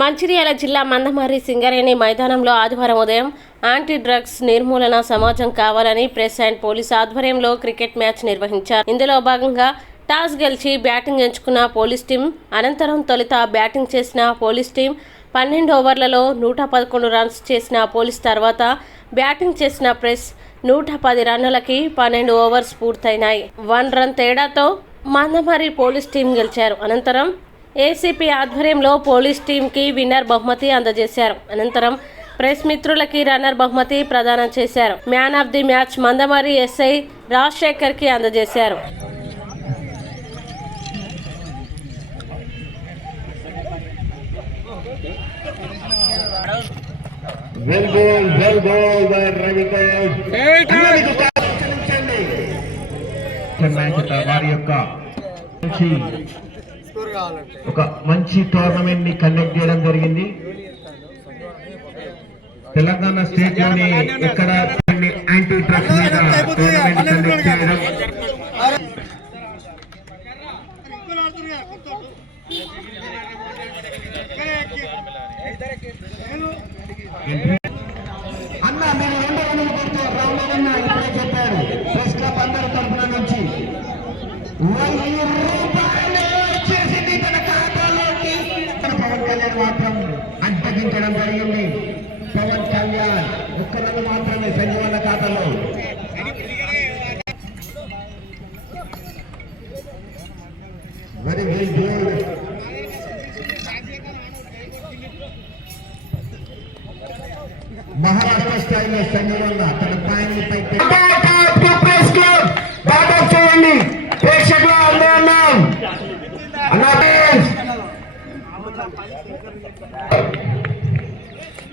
మంచిర్యాల జిల్లా మందమర్రి సింగరేణి మైదానంలో ఆదివారం ఉదయం యాంటీ డ్రగ్స్ నిర్మూలన సమాజం కావాలని ప్రెస్ అండ్ పోలీస్ ఆధ్వర్యంలో క్రికెట్ మ్యాచ్ నిర్వహించారు. ఇందులో భాగంగా టాస్ గెలిచి బ్యాటింగ్ ఎంచుకున్న పోలీస్ టీం అనంతరం తొలుత బ్యాటింగ్ చేసిన పోలీస్ టీం 12 ఓవర్లలో 111 రన్స్ చేసిన పోలీస్ తర్వాత బ్యాటింగ్ చేసిన ప్రెస్ 110 రన్నులకి 12 ఓవర్స్ పూర్తయినాయి. 1 రన్ తేడాతో మందమర్రి పోలీస్ టీం గెలిచారు. అనంతరం ఏసీపీ ఆధ్వర్యంలో పోలీస్ టీంకి విన్నర్ బహుమతి అందజేశారు. అనంతరం ప్రెస్ మిత్రులకి రన్నర్ బహుమతి ప్రదానం చేశారు. Man of the match Mandamarri SI Rajasekhar కి అందజేశారు. వారి యొక్క ఒక మంచి టోర్నమెంట్ ని కండక్ట్ చేయడం జరిగింది. తెలంగాణ స్టేట్ లోని ఇక్కడ యాంటీ డ్రగ్స్ మీద టోర్నమెంట్ కండక్ట్ చేయడం అన్న మీరు 2 రన్నులు కొట్టారు. రామన్న ఇప్పుడే చెప్పారు ప్రెస్ క్లబ్ అందరి తరఫున నుంచి 1000 రూపాయలు వచ్చేసింది తన ఖాతాలోకి. పవన్ కళ్యాణ్ మాత్రం అడ్డగించడం జరిగింది. పవన్ కళ్యాణ్ 1 రన్ మాత్రమే సంజీవన్న ఖాతాలో. Very very good. మహారాష్ట్ర స్టైల్లో సంజీవన్న తన పాయింట్ పై ప్రెస్ క్లబ్ బ్యాటప్ చేయండి. ప్రేక్షకులు అందరం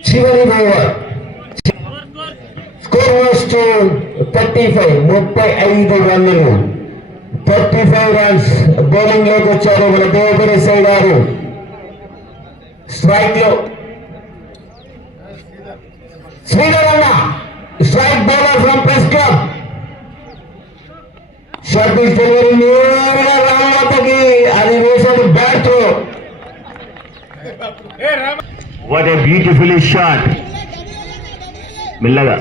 చివరి ఓవర్ స్కోర్ వాస్ 35 రన్నులు 35 రన్స్. బౌలింగ్ లోకి వచ్చారు మన దేవపరేశ్వర గారు. స్ట్రైక్ లో శ్రీధర్ అన్న strike bowler from press club. Shot delivery నేరుగా రామలతకి అది వేసాడు బ్యాట్ తో. What a beautiful shot. మెల్లగా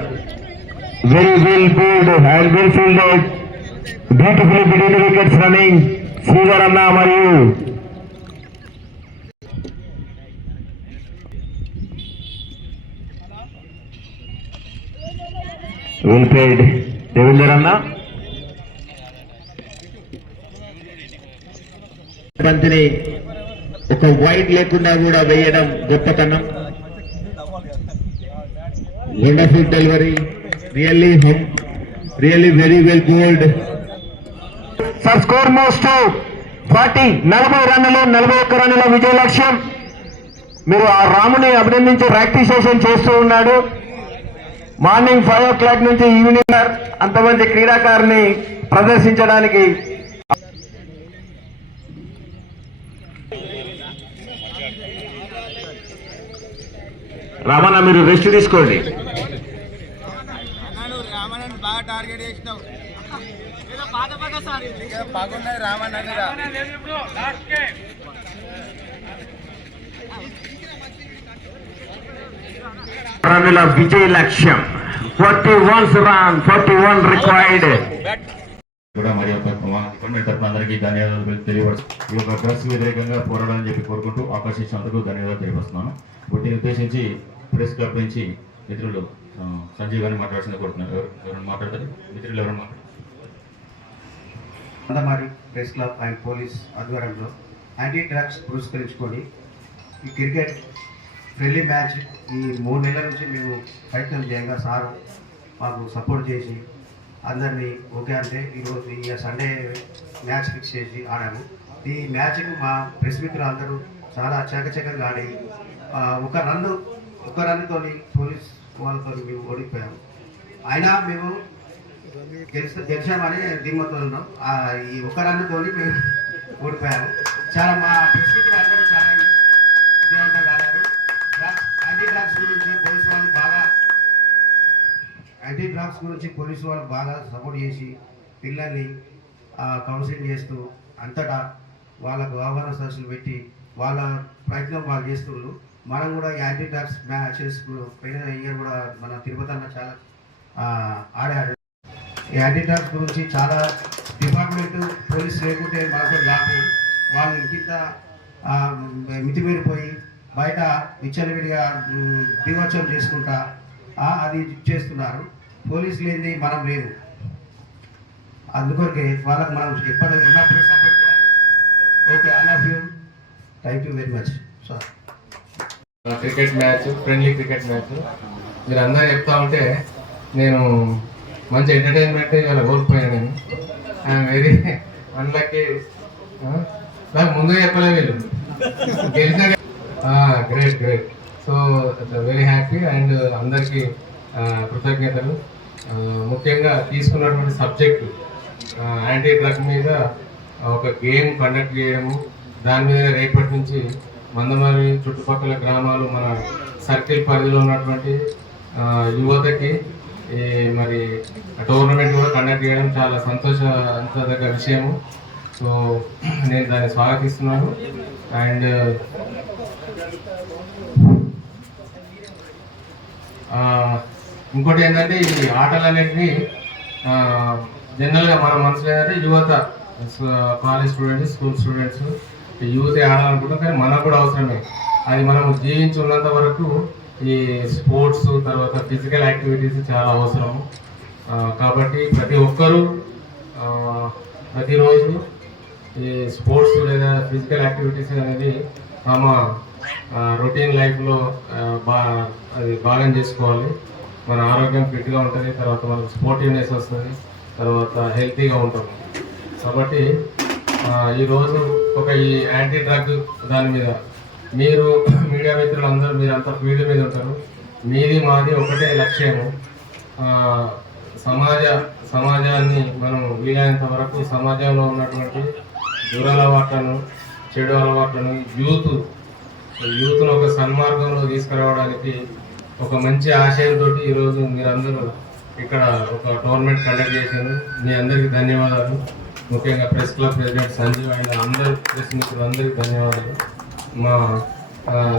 very well bowled and well fielded. Beautiful between the wickets running Sridhar అన్న మరియు వెల్ ప్లేడ్ దేవేందర్ అన్న. బంతిని ఒక వైడ్ లేకుండా కూడా వేయడం గొప్పతనం. Wonderful delivery. Really very well bowled. For score most 40 రన్నులు 41 రన్నుల విజయ లక్ష్యం. మీరు ఆ రాముని అభినందించే ప్రాక్టీస్ సెషన్ చేస్తూ ఉన్నాడు. మార్నింగ్ 5 o'clock నుంచి ఈవినింగ్ అంతమంది క్రీడాకారుని ప్రదర్శించడానికి. రామన్న మీరు రెస్ట్ తీసుకోండి. రన్నుల విజయ లక్ష్యం 41 రిక్వైర్డ్. కూడా మరి డిపార్ట్మెంట్ తరఫున అందరికీ ధన్యవాదాలు తెలియపరుస్తూ ఈ యొక్క డ్రగ్స్ వ్యతిరేకంగా పోరాడాలని చెప్పి కోరుకుంటూ ఆకర్షించినందుకు ధన్యవాదాలు తెలియపరుస్తున్నాను. వీటిని ఉద్దేశించి ప్రెస్ క్లబ్ నుంచి మిత్రులు సంజీవ్ గారిని మాట్లాడాల్సింది కోరుతున్నారు. ఎవరైనా మాట్లాడతారు? మిత్రులు ఎవరైనా మాట్లాడతారు? Mandamarri press club and police ఆధ్వర్యంలో యాంటీ డ్రగ్స్ పురస్కరించుకొని ఈ క్రికెట్ ఫ్రెండ్లీ మ్యాచ్ ఈ 3 నెలల నుంచి మేము ప్రయత్నం చేయంగా సార్ మాకు సపోర్ట్ చేసి అందరినీ ఓకే అంటే ఈరోజు ఈ సండే మ్యాచ్ ఫిక్స్ చేసి ఆడాము. ఈ మ్యాచ్కు మా ప్రెస్ మిత్రులు అందరూ చాలా చకచకంగా ఆడి ఒక రన్నుతో పోలీస్ వాళ్ళతో మేము ఓడిపోయాము. అయినా మేము గెలిచామని ధీమతో ఉన్నాం. ఈ 1 రన్నుతో మేము ఓడిపోయాము. చాలా మా ప్రెస్ మిత్రులు అందరూ చాలా విజయవంతంగా ఆడారు. యాంటీ డ్రగ్స్ గురించి పోలీసు వాళ్ళు బాగా సపోర్ట్ చేసి పిల్లల్ని కౌన్సిలింగ్ చేస్తూ అంతటా వాళ్ళకు అవగాహన సదస్సులు పెట్టి వాళ్ళ ప్రయత్నం వాళ్ళు చేస్తున్నారు. మనం కూడా యాంటీ డ్రగ్స్ మ్యాచెస్ పోయిన ఇయర్ కూడా మన తిరుపతి అన్న చాలా ఆడారు. యాంటీ డ్రగ్స్ గురించి చాలా డిపార్ట్మెంట్ పోలీస్ లేకుంటే మనకు లాభం. వాళ్ళు ఇంకింత మితిమీరిపోయి బయట విచ్చలవిడిగా దివోత్సవం చేసుకుంటా అది చేస్తున్నారు. పోలీస్ లేనిది మనం లేవు. అందుకొరకే వాళ్ళకి మనం ఎన్నప్పుడు సపోర్ట్ చేయాలి. Okay, I love you. Thank you very much sir. Cricket match, friendly cricket match మీరు అందరూ చెప్తా ఉంటే నేను మంచి ఎంటర్టైన్మెంట్ ఇవాళ కోల్పోయాను. నేను ఐఎమ్ వెరీ అన్లక్కీ. నాకు ముందుగా చెప్పలే వీళ్ళు గెలిచిన. Great great. So very happy and అందరికీ కృతజ్ఞతలు. ముఖ్యంగా తీసుకున్నటువంటి సబ్జెక్టు యాంటీ డ్రగ్ మీద ఒక గేమ్ కండక్ట్ చేయడము, దాని మీద రేపటి నుంచి మందమరి చుట్టుపక్కల గ్రామాలు మన సర్కిల్ పరిధిలో ఉన్నటువంటి యువతకి మరి టోర్నమెంట్ కూడా కండక్ట్ చేయడం చాలా సంతోషించదగ్గ విషయము. సో నేను దాన్ని స్వాగతిస్తున్నాను. అండ్ ఇంకోటి ఏంటంటే ఈ ఆటలు అనేటివి జనరల్గా మన మనసులో ఏంటంటే యువత, college students, school students youth ఆడాలనుకుంటాం. కానీ మనకు కూడా అవసరమే. అది మనం జీవించి ఉన్నంత వరకు ఈ స్పోర్ట్స్ తర్వాత ఫిజికల్ యాక్టివిటీస్ చాలా అవసరము. కాబట్టి ప్రతి ఒక్కరూ ప్రతిరోజు ఈ స్పోర్ట్స్ లేదా ఫిజికల్ యాక్టివిటీస్ అనేది తమ రొటీన్ లైఫ్లో అది భాగం చేసుకోవాలి. మన ఆరోగ్యం ఫిట్గా ఉంటుంది, తర్వాత మనకు స్పోర్టివ్నెస్ వస్తుంది, తర్వాత హెల్తీగా ఉంటాము. కాబట్టి ఈరోజు ఒక ఈ యాంటీ డ్రగ్ దాని మీద మీరు మీడియా మిత్రులు అందరూ మీరంతా ఫీల్డ్ మీద ఉంటారు. మీది మాది ఒకటే లక్ష్యము. సమాజాన్ని మనం వీలైనంత వరకు సమాజంలో ఉన్నటువంటి దురలవాట్లను, చెడు అలవాట్లను యూత్ను ఒక సన్మార్గంలో తీసుకురావడానికి ఒక మంచి ఆశయంతో ఈరోజు మీరందరూ ఇక్కడ ఒక టోర్నమెంట్ కండక్ట్ చేశారు. మీ అందరికీ ధన్యవాదాలు. ముఖ్యంగా press club president Sanjeev and అందరు ప్రెస్ మిత్రులు అందరికీ ధన్యవాదాలు. మా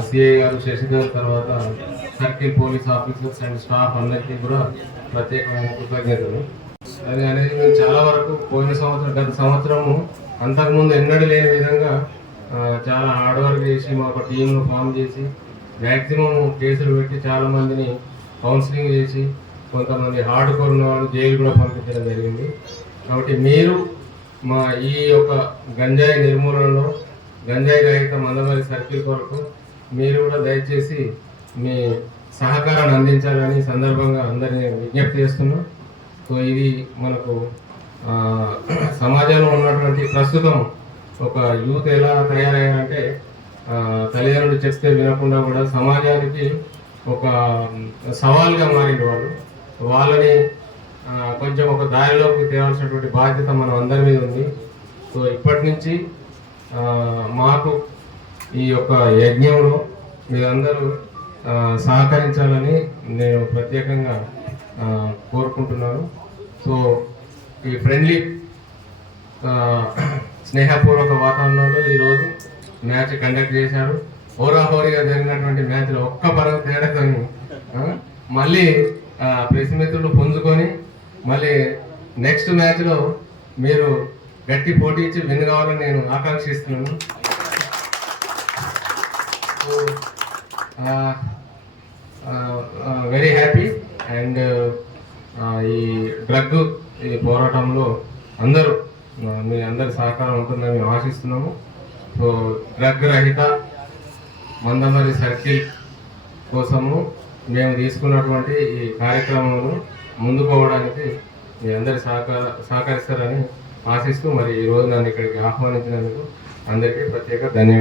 సిఐ గారు శశిధర్, తర్వాత circle police officers and staff అందరికీ కూడా ప్రత్యేకమైన కృతజ్ఞతలు. అది అనేది మేము చాలా వరకు పోయిన సంవత్సరం, గత సంవత్సరము అంతకుముందు ఎన్నడూ లేని విధంగా చాలా హార్డ్ వర్క్ చేసి మా ఒక టీంను ఫామ్ చేసి మ్యాక్సిమం కేసులు పెట్టి చాలామందిని కౌన్సిలింగ్ చేసి కొంతమంది హార్డ్ కోర్ ఉన్న వాళ్ళు జైలు కూడా పంపించడం జరిగింది. కాబట్టి మీరు మా ఈ యొక్క గంజాయి నిర్మూలనలో, గంజాయి రహిత మందమరి సర్కిల్ కొరకు మీరు కూడా దయచేసి మీ సహకారాన్ని అందించాలని సందర్భంగా అందరినీ విజ్ఞప్తి చేస్తున్నాం. సో ఇది మనకు సమాజంలో ఉన్నటువంటి ప్రస్తుతం ఒక యూత్ ఎలా తయారయ్యారంటే తల్లిదండ్రులు చెప్తే వినకుండా కూడా సమాజానికి ఒక సవాల్గా మారిన వాళ్ళని కొంచెం ఒక దారిలోకి తేవాల్సినటువంటి బాధ్యత మనం అందరి మీద ఉంది. సో ఇప్పటి నుంచి మాకు ఈ యొక్క యజ్ఞంలో మీరందరూ సహకరించాలని నేను ప్రత్యేకంగా కోరుకుంటున్నాను. సో ఈ ఫ్రెండ్లీ స్నేహపూర్వక వాతావరణంలో ఈరోజు మ్యాచ్ కండక్ట్ చేశారు. హోరాహోరీగా జరిగినటువంటి మ్యాచ్లో ఒక్క పరుగు తేడాతో మళ్ళీ ప్రెస్ మిత్రులు పుంజుకొని మళ్ళీ నెక్స్ట్ మ్యాచ్లో మీరు గట్టి పోటీ ఇచ్చి విన్ కావాలని నేను ఆకాంక్షిస్తున్నాను. Very happy. అండ్ ఈ డ్రగ్ ఈ పోరాటంలో అందరూ మీ అందరి సహకారం ఉంటుందని మేము ఆశిస్తున్నాము. సో డ్రగ్ రహిత మందమరి సర్కిల్ కోసము మేము తీసుకున్నటువంటి ఈ కార్యక్రమంలో ముందుకు పోవడానికి మీ అందరి సహకరిస్తారని ఆశిస్తూ మరి ఈరోజు నన్ను ఇక్కడికి ఆహ్వానించినందుకు అందరికీ ప్రత్యేక ధన్యవాదాలు.